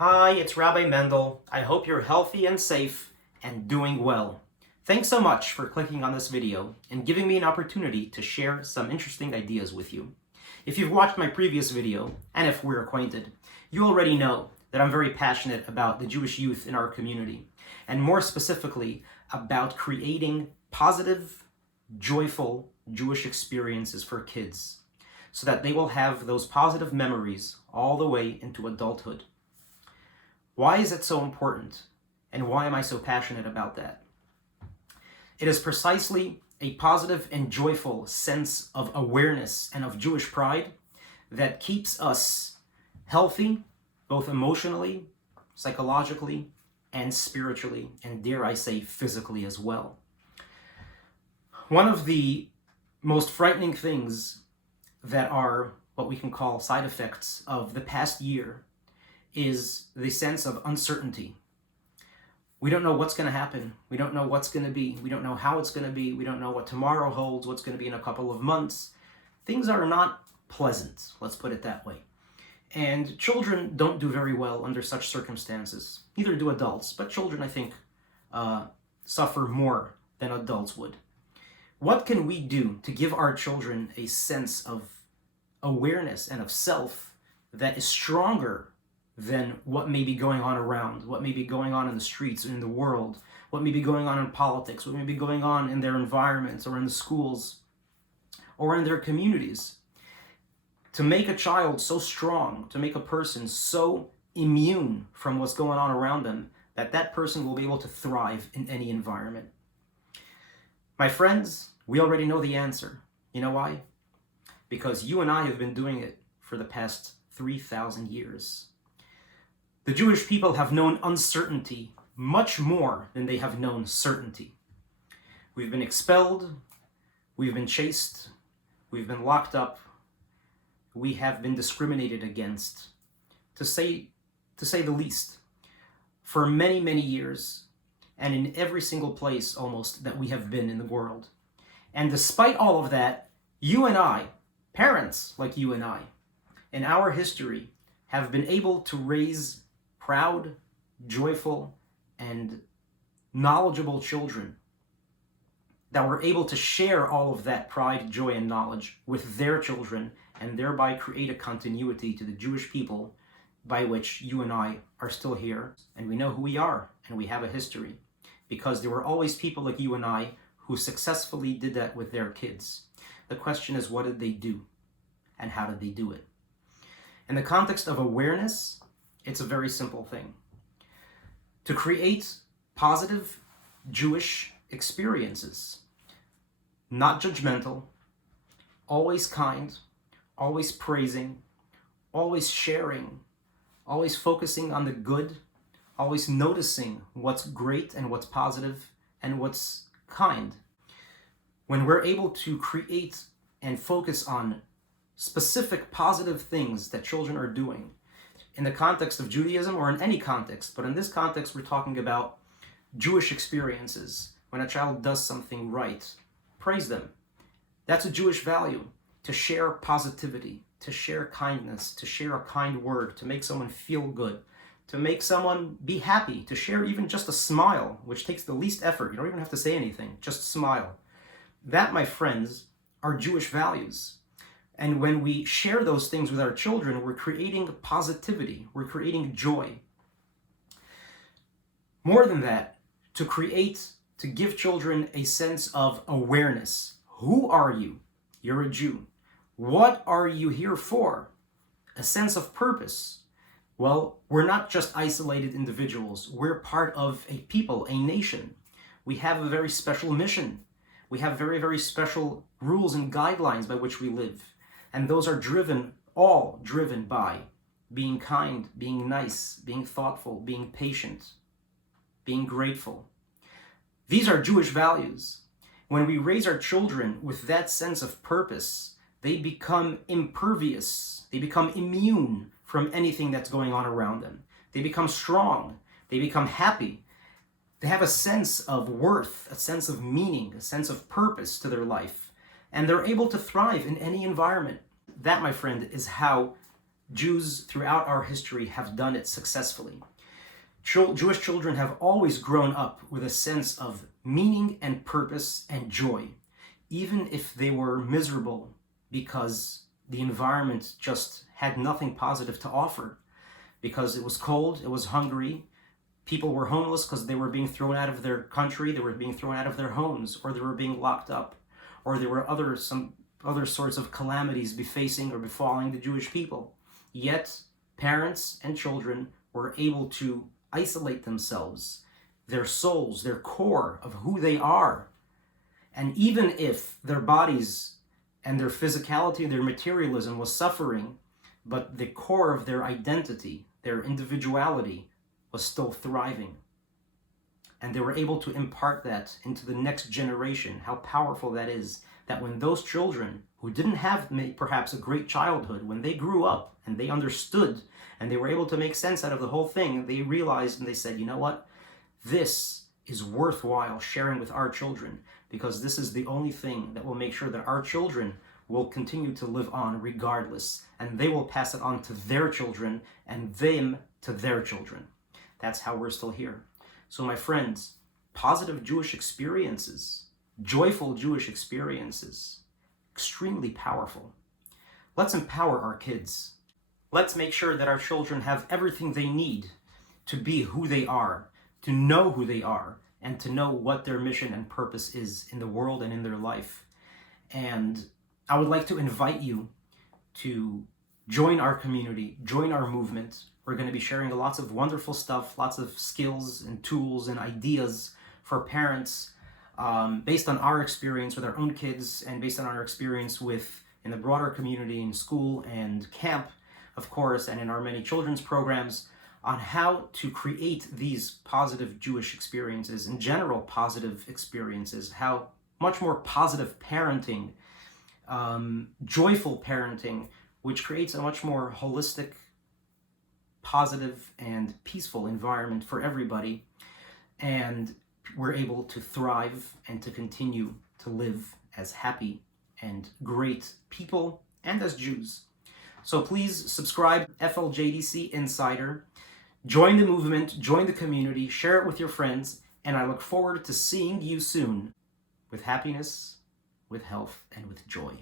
Hi, it's Rabbi Mendel. I hope you're healthy and safe and doing well. Thanks so much for clicking on this video and giving me an opportunity to share some interesting ideas with you. If you've watched my previous video, and if we're acquainted, you already know that I'm very passionate about the Jewish youth in our community, and more specifically about creating positive, joyful Jewish experiences for kids, so that they will have those positive memories all the way into adulthood. Why is it so important? And why am I so passionate about that? It is precisely a positive and joyful sense of awareness and of Jewish pride that keeps us healthy, both emotionally, psychologically, and spiritually, and dare I say, physically as well. One of the most frightening things that are what we can call side effects of the past year is the sense of uncertainty. We don't know what's going to happen. We don't know what's going to be. We don't know how it's going to be. We don't know what tomorrow holds, what's going to be in a couple of months. Things are not pleasant, let's put it that way. And children don't do very well under such circumstances. Neither do adults, but children, I think, suffer more than adults would. What can we do to give our children a sense of awareness and of self that is stronger than what may be going on around, what may be going on in the streets or in the world, what may be going on in politics, what may be going on in their environments or in the schools or in their communities? To make a child so strong, to make a person so immune from what's going on around them, that that person will be able to thrive in any environment. My friends, we already know the answer. You know why? Because you and I have been doing it for the past 3,000 years. The Jewish people have known uncertainty much more than they have known certainty. We've been expelled, we've been chased, we've been locked up, we have been discriminated against, to say the least, for many, many years, and in every single place almost that we have been in the world. And despite all of that, you and I, parents like you and I, in our history, have been able to raise proud, joyful, and knowledgeable children that were able to share all of that pride, joy, and knowledge with their children, and thereby create a continuity to the Jewish people by which you and I are still here, and we know who we are, and we have a history, because there were always people like you and I who successfully did that with their kids. The question is, what did they do, and how did they do it? In the context of awareness, it's a very simple thing. To create positive Jewish experiences, not judgmental, always kind, always praising, always sharing, always focusing on the good, always noticing what's great and what's positive and what's kind. When we're able to create and focus on specific positive things that children are doing, in the context of Judaism or in any context, but in this context we're talking about Jewish experiences. When a child does something right, praise them. That's a Jewish value, to share positivity, to share kindness, to share a kind word, to make someone feel good, to make someone be happy, to share even just a smile, which takes the least effort. You don't even have to say anything, just smile. That, my friends, are Jewish values. And when we share those things with our children, we're creating positivity, we're creating joy. More than that, to give children a sense of awareness. Who are you? You're a Jew. What are you here for? A sense of purpose. Well, we're not just isolated individuals. We're part of a people, a nation. We have a very special mission. We have very, very special rules and guidelines by which we live. And those are all driven by being kind, being nice, being thoughtful, being patient, being grateful. These are Jewish values. When we raise our children with that sense of purpose, they become impervious. They become immune from anything that's going on around them. They become strong. They become happy. They have a sense of worth, a sense of meaning, a sense of purpose to their life. And they're able to thrive in any environment. That, my friend, is how Jews throughout our history have done it successfully. Jewish children have always grown up with a sense of meaning and purpose and joy, even if they were miserable because the environment just had nothing positive to offer. Because it was cold, it was hungry, people were homeless because they were being thrown out of their country, they were being thrown out of their homes, or they were being locked up, or there were some other sorts of calamities befacing or befalling the Jewish people. Yet, parents and children were able to isolate themselves, their souls, their core of who they are. And even if their bodies and their physicality, their materialism was suffering, but the core of their identity, their individuality, was still thriving. And they were able to impart that into the next generation. How powerful that is, that when those children who didn't have perhaps a great childhood, when they grew up and they understood and they were able to make sense out of the whole thing, they realized and they said, you know what? This is worthwhile sharing with our children, because this is the only thing that will make sure that our children will continue to live on regardless, and they will pass it on to their children and them to their children. That's how we're still here. So my friends, positive Jewish experiences, joyful Jewish experiences, extremely powerful. Let's empower our kids. Let's make sure that our children have everything they need to be who they are, to know who they are, and to know what their mission and purpose is in the world and in their life. And I would like to invite you to join our community, join our movement. We're going to be sharing lots of wonderful stuff, lots of skills and tools and ideas for parents, based on our experience with our own kids and based on our experience in the broader community, in school and camp, of course, and in our many children's programs, on how to create these positive Jewish experiences, in general positive experiences, how much more positive parenting, joyful parenting, which creates a much more holistic, positive, and peaceful environment for everybody. And we're able to thrive and to continue to live as happy and great people and as Jews. So please subscribe, FLJDC Insider. Join the movement, join the community, share it with your friends, and I look forward to seeing you soon with happiness, with health, and with joy.